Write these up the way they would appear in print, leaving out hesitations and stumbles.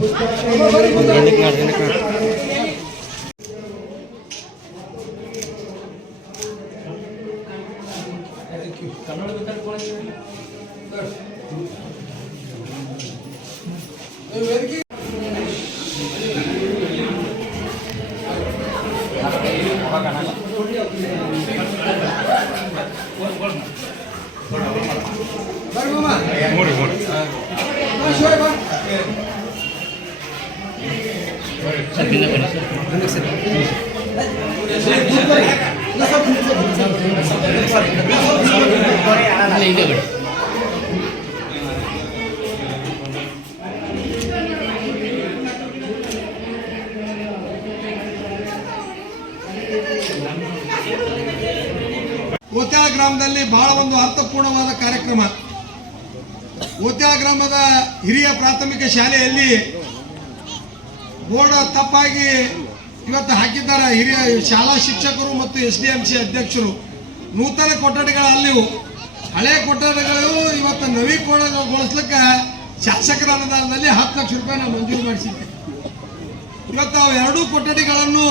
ಓತ್ಯಾಳ ಗ್ರಾಮದಲ್ಲಿ ಬಹಳ ಒಂದು ಅರ್ಥಪೂರ್ಣವಾದ ಕಾರ್ಯಕ್ರಮ. ಓತ್ಯಾಳ ಗ್ರಾಮದ ಹಿರಿಯ ಪ್ರಾಥಮಿಕ ಶಾಲೆಯಲ್ಲಿ ಬೋರ್ಡ್ ತಪ್ಪಾಗಿ ಇವತ್ತು ಹಾಕಿದ್ದಾರೆ. ಹಿರಿಯ ಶಾಲಾ ಶಿಕ್ಷಕರು ಮತ್ತು SDMC ಅಧ್ಯಕ್ಷರು ನೂತನ ಕೊಠಡಿಗಳಲ್ಲಿ ಹಳೆ ಕೊಠಡಿಗಳು ಇವತ್ತು ನವೀಕರಣಗೊಳಿಸ್ಲಿಕ್ಕೆ ಶಾಸಕರ ಅನುದಾನದಲ್ಲಿ 10 ಲಕ್ಷ ರೂಪಾಯಿ ನಾವು ಮಂಜೂರು ಮಾಡಿಸಿದ್ದೆ. ಇವತ್ತು ಅವು 2 ಕೊಠಡಿಗಳನ್ನು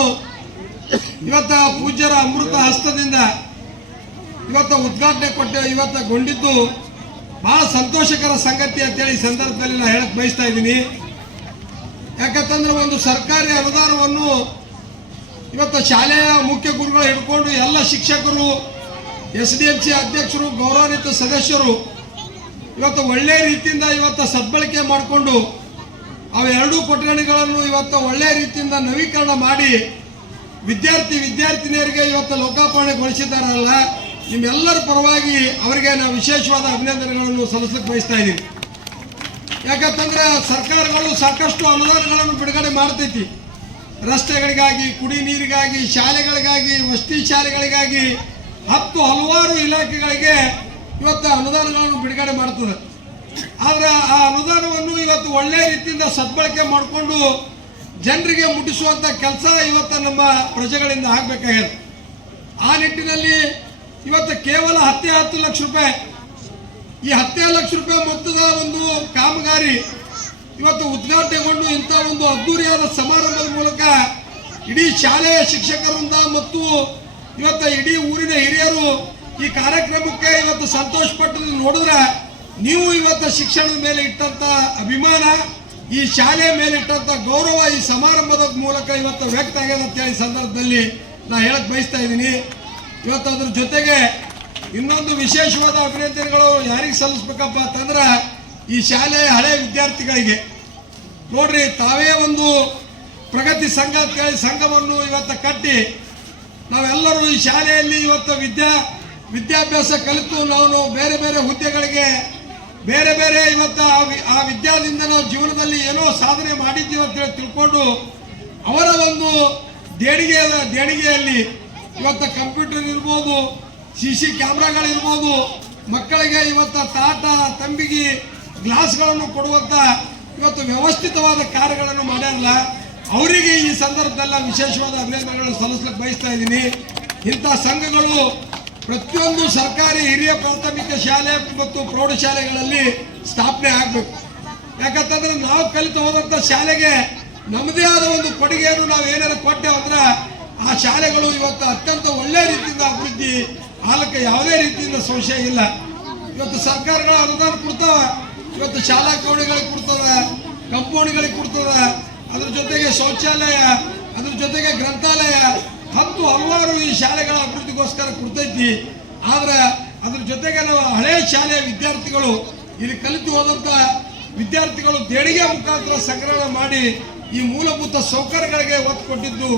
ಇವತ್ತು ಪೂಜ್ಯರ ಅಮೃತ ಹಸ್ತದಿಂದ ಇವತ್ತು ಉದ್ಘಾಟನೆ ಗೊಂಡಿದ್ದು ಬಹಳ ಸಂತೋಷಕರ ಸಂಗತಿ ಅಂತೇಳಿ ಈ ಸಂದರ್ಭದಲ್ಲಿ ನಾನು ಹೇಳಕ್ ಬಯಸ್ತಾ ಇದ್ದೀನಿ. ಯಾಕಂತಂದ್ರೆ ಒಂದು ಸರ್ಕಾರಿ ಅನುದಾನವನ್ನು ಇವತ್ತು ಶಾಲೆಯ ಮುಖ್ಯ ಗುರುಗಳು ಹಿಡ್ಕೊಂಡು ಎಲ್ಲ ಶಿಕ್ಷಕರು, SDMC ಅಧ್ಯಕ್ಷರು, ಗೌರವಾನ್ವಿತ ಸದಸ್ಯರು ಇವತ್ತು ಒಳ್ಳೆ ರೀತಿಯಿಂದ ಇವತ್ತು ಸದ್ಬಳಕೆ ಮಾಡಿಕೊಂಡು ಅವು 2 ಕೊಠಡಿಗಳನ್ನು ಇವತ್ತು ಒಳ್ಳೆ ರೀತಿಯಿಂದ ನವೀಕರಣ ಮಾಡಿ ವಿದ್ಯಾರ್ಥಿನಿಯರಿಗೆ ಇವತ್ತು ಲೋಕಾರ್ಪಣೆಗೊಳಿಸಿದ್ದಾರಲ್ಲ, ನಿಮ್ಮೆಲ್ಲರ ಪರವಾಗಿ ಅವರಿಗೆ ನಾವು ವಿಶೇಷವಾದ ಅಭಿನಂದನೆಗಳನ್ನು ಸಲ್ಲಿಸಲಿಕ್ಕೆ ಬಯಸ್ತಾ ಇದ್ದೀವಿ. ಯಾಕಂತಂದ್ರೆ ಸರ್ಕಾರಗಳು ಸಾಕಷ್ಟು ಅನುದಾನಗಳನ್ನು ಬಿಡುಗಡೆ ಮಾಡ್ತೈತಿ. ರಸ್ತೆಗಳಿಗಾಗಿ, ಕುಡಿ ನೀರಿಗಾಗಿ, ಶಾಲೆಗಳಿಗಾಗಿ, ವಸತಿ ಶಾಲೆಗಳಿಗಾಗಿ ಹಲವಾರು ಇಲಾಖೆಗಳಿಗೆ ಇವತ್ತು ಅನುದಾನಗಳನ್ನು ಬಿಡುಗಡೆ ಮಾಡ್ತದೆ. ಆದ್ರೆ ಆ ಅನುದಾನವನ್ನು ಇವತ್ತು ಒಳ್ಳೆ ರೀತಿಯಿಂದ ಸದ್ಬಳಕೆ ಮಾಡಿಕೊಂಡು ಜನರಿಗೆ ಮುಟ್ಟಿಸುವಂತ ಕೆಲಸ ಇವತ್ತು ನಮ್ಮ ಪ್ರಜೆಗಳಿಂದ ಆಗಬೇಕಾಗಿದೆ. ಆ ನಿಟ್ಟಿನಲ್ಲಿ ಇವತ್ತು ಕೇವಲ 10 ಲಕ್ಷ ರೂಪಾಯಿ, ಈ 10 ಲಕ್ಷ ರೂಪಾಯಿ ಮೊತ್ತದ ಒಂದು ಕಾಮಗಾರಿ ಇವತ್ತು ಉದ್ಘಾಟನೆಗೊಂಡು ಇಂಥ ಒಂದು ಅದ್ದೂರಿಯಾದ ಸಮಾರಂಭದ ಮೂಲಕ ಇಡೀ ಶಾಲೆಯ ಶಿಕ್ಷಕರಿಂದ ಮತ್ತು ಇವತ್ತು ಇಡೀ ಊರಿನ ಹಿರಿಯರು ಈ ಕಾರ್ಯಕ್ರಮಕ್ಕೆ ಇವತ್ತು ಸಂತೋಷ ಪಟ್ಟು ನೋಡಿದ್ರೆ, ನೀವು ಇವತ್ತು ಶಿಕ್ಷಣದ ಮೇಲೆ ಇಟ್ಟಂತ ಅಭಿಮಾನ, ಈ ಶಾಲೆಯ ಮೇಲೆ ಇಟ್ಟಂತ ಗೌರವ ಈ ಸಮಾರಂಭದ ಮೂಲಕ ಇವತ್ತು ವ್ಯಕ್ತ ಆಗ್ಯದ ಅಂತ ಹೇಳಿ ಸಂದರ್ಭದಲ್ಲಿ ನಾನು ಹೇಳಕ್ ಬಯಸ್ತಾ ಇದ್ದೀನಿ. ಇವತ್ತು ಅದ್ರ ಜೊತೆಗೆ ಇನ್ನೊಂದು ವಿಶೇಷವಾದ ಅಭಿನಂದನೆಗಳು ಯಾರಿಗೆ ಸಲ್ಲಿಸ್ಬೇಕಪ್ಪ ಅಂತಂದ್ರೆ ಈ ಶಾಲೆಯ ಹಳೆ ವಿದ್ಯಾರ್ಥಿಗಳಿಗೆ. ನೋಡ್ರಿ, ತಾವೇ ಒಂದು ಪ್ರಗತಿ ಸಂಘ ಸಂಘವನ್ನು ಇವತ್ತು ಕಟ್ಟಿ ನಾವೆಲ್ಲರೂ ಈ ಶಾಲೆಯಲ್ಲಿ ಇವತ್ತು ವಿದ್ಯಾಭ್ಯಾಸ ಕಲಿತು ನಾವು ಬೇರೆ ಬೇರೆ ಹುದ್ದೆಗಳಿಗೆ ಬೇರೆ ಇವತ್ತು ಆ ವಿದ್ಯಾದಿಂದ ನಾವು ಜೀವನದಲ್ಲಿ ಏನೋ ಸಾಧನೆ ಮಾಡಿದ್ದೀವಿ ಅಂತ ಹೇಳಿ ತಿಳ್ಕೊಂಡು ಅವರ ಒಂದು ದೇಣಿಗೆಯಲ್ಲಿ ಇವತ್ತು ಕಂಪ್ಯೂಟರ್ ಇರ್ಬೋದು, CC ಕ್ಯಾಮ್ರಾಗಳಿರ್ಬೋದು, ಮಕ್ಕಳಿಗೆ ಇವತ್ತು ತಾಟ ತಂಬಿಗೆ ಗ್ಲಾಸ್ಗಳನ್ನು ಕೊಡುವಂತ ಇವತ್ತು ವ್ಯವಸ್ಥಿತವಾದ ಕಾರ್ಯಗಳನ್ನು ಮಾಡ್ಯಾರಲ್ಲ, ಅವರಿಗೆ ಈ ಸಂದರ್ಭದಲ್ಲಿ ವಿಶೇಷವಾದ ಅಭಿನಂದನೆಗಳನ್ನು ಸಲ್ಲಿಸಲಿಕ್ಕೆ ಬಯಸ್ತಾ ಇದ್ದೀನಿ. ಇಂಥ ಸಂಘಗಳು ಪ್ರತಿಯೊಂದು ಸರ್ಕಾರಿ ಹಿರಿಯ ಪ್ರಾಥಮಿಕ ಶಾಲೆ ಮತ್ತು ಪ್ರೌಢಶಾಲೆಗಳಲ್ಲಿ ಸ್ಥಾಪನೆ ಆಗಬೇಕು. ಯಾಕಂತಂದ್ರೆ ನಾವು ಕಲಿತು ಹೋದಂಥ ಶಾಲೆಗೆ ನಮ್ಮದೇ ಆದ ಒಂದು ಕೊಡುಗೆಯನ್ನು ನಾವು ಏನಾದ್ರು ಕೊಟ್ಟೆವು ಅಂದ್ರೆ ಆ ಶಾಲೆಗಳು ಇವತ್ತು ಅತ್ಯಂತ ಒಳ್ಳೆ ರೀತಿಯಿಂದ ಅಭಿವೃದ್ಧಿ ಆಗಲಿಕ್ಕೆ ಯಾವುದೇ ರೀತಿಯಿಂದ ಸಂಶಯ ಇಲ್ಲ. ಇವತ್ತು ಸರ್ಕಾರಗಳ ಅನುದಾನ ಕೊಡ್ತಾವ, ಇವತ್ತು ಶಾಲಾ ಕೋಣೆಗಳಿಗೆ ಕೊಡ್ತದ, ಕಂಪೌಂಡ್ಗಳಿಗೆ ಕೊಡ್ತದ, ಅದ್ರ ಜೊತೆಗೆ ಶೌಚಾಲಯ, ಅದ್ರ ಜೊತೆಗೆ ಗ್ರಂಥಾಲಯ, ಹಲವಾರು ಈ ಶಾಲೆಗಳ ಅಭಿವೃದ್ಧಿಗೋಸ್ಕರ ಕೊಡ್ತೈತಿ. ಆದ್ರೆ ಅದ್ರ ಜೊತೆಗೆ ನಾವು ಹಳೆ ಶಾಲೆಯ ವಿದ್ಯಾರ್ಥಿಗಳು, ಇಲ್ಲಿ ಕಲಿತು ಹೋದಂತ ವಿದ್ಯಾರ್ಥಿಗಳು ದೇಣಿಗೆ ಮುಖಾಂತರ ಸಂಗ್ರಹಣ ಮಾಡಿ ಈ ಮೂಲಭೂತ ಸೌಕರ್ಯಗಳಿಗೆ ಒತ್ತು ಕೊಟ್ಟಿದ್ದು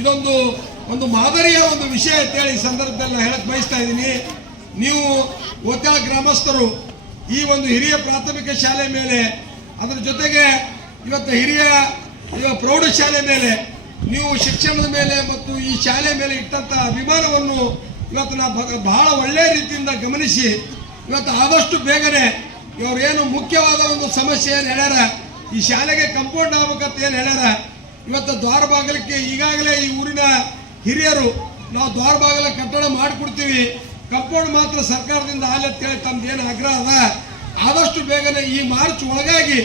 ಇದೊಂದು ಮಾದರಿಯ ಒಂದು ವಿಷಯ ಅಂತೇಳಿ ಈ ಸಂದರ್ಭದಲ್ಲಿ ಹೇಳಕ್ ಬಯಸ್ತಾ ಇದ್ದೀನಿ. ನೀವು ಓತ್ಯಾಳ ಗ್ರಾಮಸ್ಥರು ಈ ಒಂದು ಹಿರಿಯ ಪ್ರಾಥಮಿಕ ಶಾಲೆ ಮೇಲೆ, ಅದರ ಜೊತೆಗೆ ಇವತ್ತು ಹಿರಿಯ ಪ್ರೌಢಶಾಲೆ ಮೇಲೆ, ನೀವು ಶಿಕ್ಷಣದ ಮೇಲೆ ಮತ್ತು ಈ ಶಾಲೆ ಮೇಲೆ ಇಟ್ಟಂತ ಅಭಿಮಾನವನ್ನು ಇವತ್ತು ನಾವು ಬಹಳ ಒಳ್ಳೆ ರೀತಿಯಿಂದ ಗಮನಿಸಿ ಇವತ್ತು ಆದಷ್ಟು ಬೇಗನೆ ಇವರೇನು ಮುಖ್ಯವಾದ ಒಂದು ಸಮಸ್ಯೆ ಏನು ಹೇಳ್ಯಾರ, ಈ ಶಾಲೆಗೆ ಕಂಪೌಂಡ್ ಆಗ್ಬೇಕಂತ ಏನು ಹೇಳ್ಯಾರ, ಇವತ್ತು ದ್ವಾರ ಬಾಗಿಲಕ್ಕೆ ಈಗಾಗಲೇ ಈ ಊರಿನ ಹಿರಿಯರು ನಾವು ದ್ವಾರ ಬಾಗಿಲ ಕಟ್ಟಡ ಮಾಡಿಕೊಡ್ತೀವಿ, ಕಂಪೌಂಡ್ ಮಾತ್ರ ಸರ್ಕಾರದಿಂದ ಆಲತ್ತೇಳಿ ತಮ್ದು ಏನು ಆಗ್ರಹ ಅದ, ಆದಷ್ಟು ಬೇಗನೆ ಈ ಮಾರ್ಚ್ ಒಳಗಾಗಿ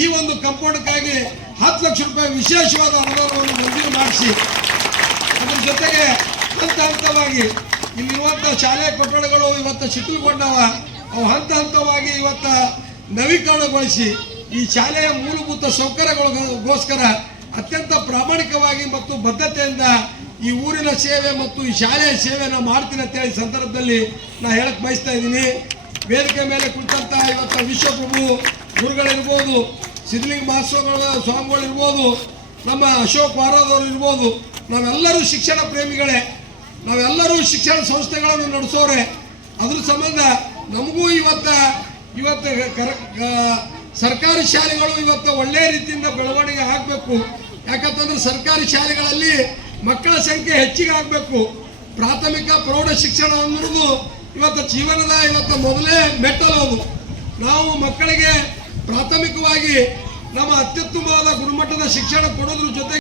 ಈ ಒಂದು ಕಂಪೌಂಡ್ಗಾಗಿ 10 ಲಕ್ಷ ರೂಪಾಯಿ ವಿಶೇಷವಾದ ಅನುದಾನವನ್ನು ಮಂಜೂರು ಮಾಡಿಸಿ ಅದರ ಜೊತೆಗೆ ಹಂತ ಹಂತವಾಗಿ ಇಲ್ಲಿರುವಂತಹ ಶಾಲೆಯ ಕೊಠಡಿಗಳು ಇವತ್ತು ಶಿಥಿಲಗೊಂಡವ ಅವು ಹಂತ ಹಂತವಾಗಿ ಇವತ್ತು ನವೀಕರಣಗೊಳಿಸಿ ಈ ಶಾಲೆಯ ಮೂಲಭೂತ ಸೌಕರ್ಯಗಳಿಗೋಸ್ಕರ ಅತ್ಯಂತ ಪ್ರಾಮಾಣಿಕವಾಗಿ ಮತ್ತು ಬದ್ಧತೆಯಿಂದ ಈ ಊರಿನ ಸೇವೆ ಮತ್ತು ಈ ಶಾಲೆಯ ಸೇವೆಯನ್ನು ಮಾಡ್ತೀನಿ ಅಂತ ಹೇಳಿ ಸಂದರ್ಭದಲ್ಲಿ ನಾ ಹೇಳಕ್ ಬಯಸ್ತಾ ಇದ್ದೀನಿ. ವೇದಿಕೆ ಮೇಲೆ ಕುಳಿತಂತ ಇವತ್ತು ವಿಶ್ವಪ್ರಭು ಗುರುಗಳಿರ್ಬೋದು, ಸಿದ್ಧಲಿಂಗ ಮಹಾಸ್ವಾಮಿಗಳ ಸ್ವಾಮಿಗಳಿರ್ಬೋದು, ನಮ್ಮ ಅಶೋಕ್ ವಾರದವರು ಇರ್ಬೋದು, ನಾವೆಲ್ಲರೂ ಶಿಕ್ಷಣ ಪ್ರೇಮಿಗಳೇ, ನಾವೆಲ್ಲರೂ ಶಿಕ್ಷಣ ಸಂಸ್ಥೆಗಳನ್ನು ನಡೆಸೋರೆ. ಅದ್ರ ಸಂಬಂಧ ನಮಗೂ ಇವತ್ತು ಸರ್ಕಾರಿ ಶಾಲೆಗಳು ಇವತ್ತು ಒಳ್ಳೆಯ ರೀತಿಯಿಂದ ಬೆಳವಣಿಗೆ ಆಗಬೇಕು. ಯಾಕಂತಂದ್ರೆ ಸರ್ಕಾರಿ ಶಾಲೆಗಳಲ್ಲಿ ಮಕ್ಕಳ ಸಂಖ್ಯೆ ಹೆಚ್ಚಿಗೆ ಆಗಬೇಕು. ಪ್ರಾಥಮಿಕ ಪ್ರೌಢ ಶಿಕ್ಷಣ ಅನ್ನೋದು ಇವತ್ತು ಜೀವನದ ಮೊದಲೇ ಮೆಟ್ಟಲೋದು. ನಾವು ಮಕ್ಕಳಿಗೆ ಪ್ರಾಥಮಿಕವಾಗಿ ನಮ್ಮ ಅತ್ಯುತ್ತಮವಾದ ಗುಣಮಟ್ಟದ ಶಿಕ್ಷಣ ಕೊಡೋದ್ರ ಜೊತೆಗೆ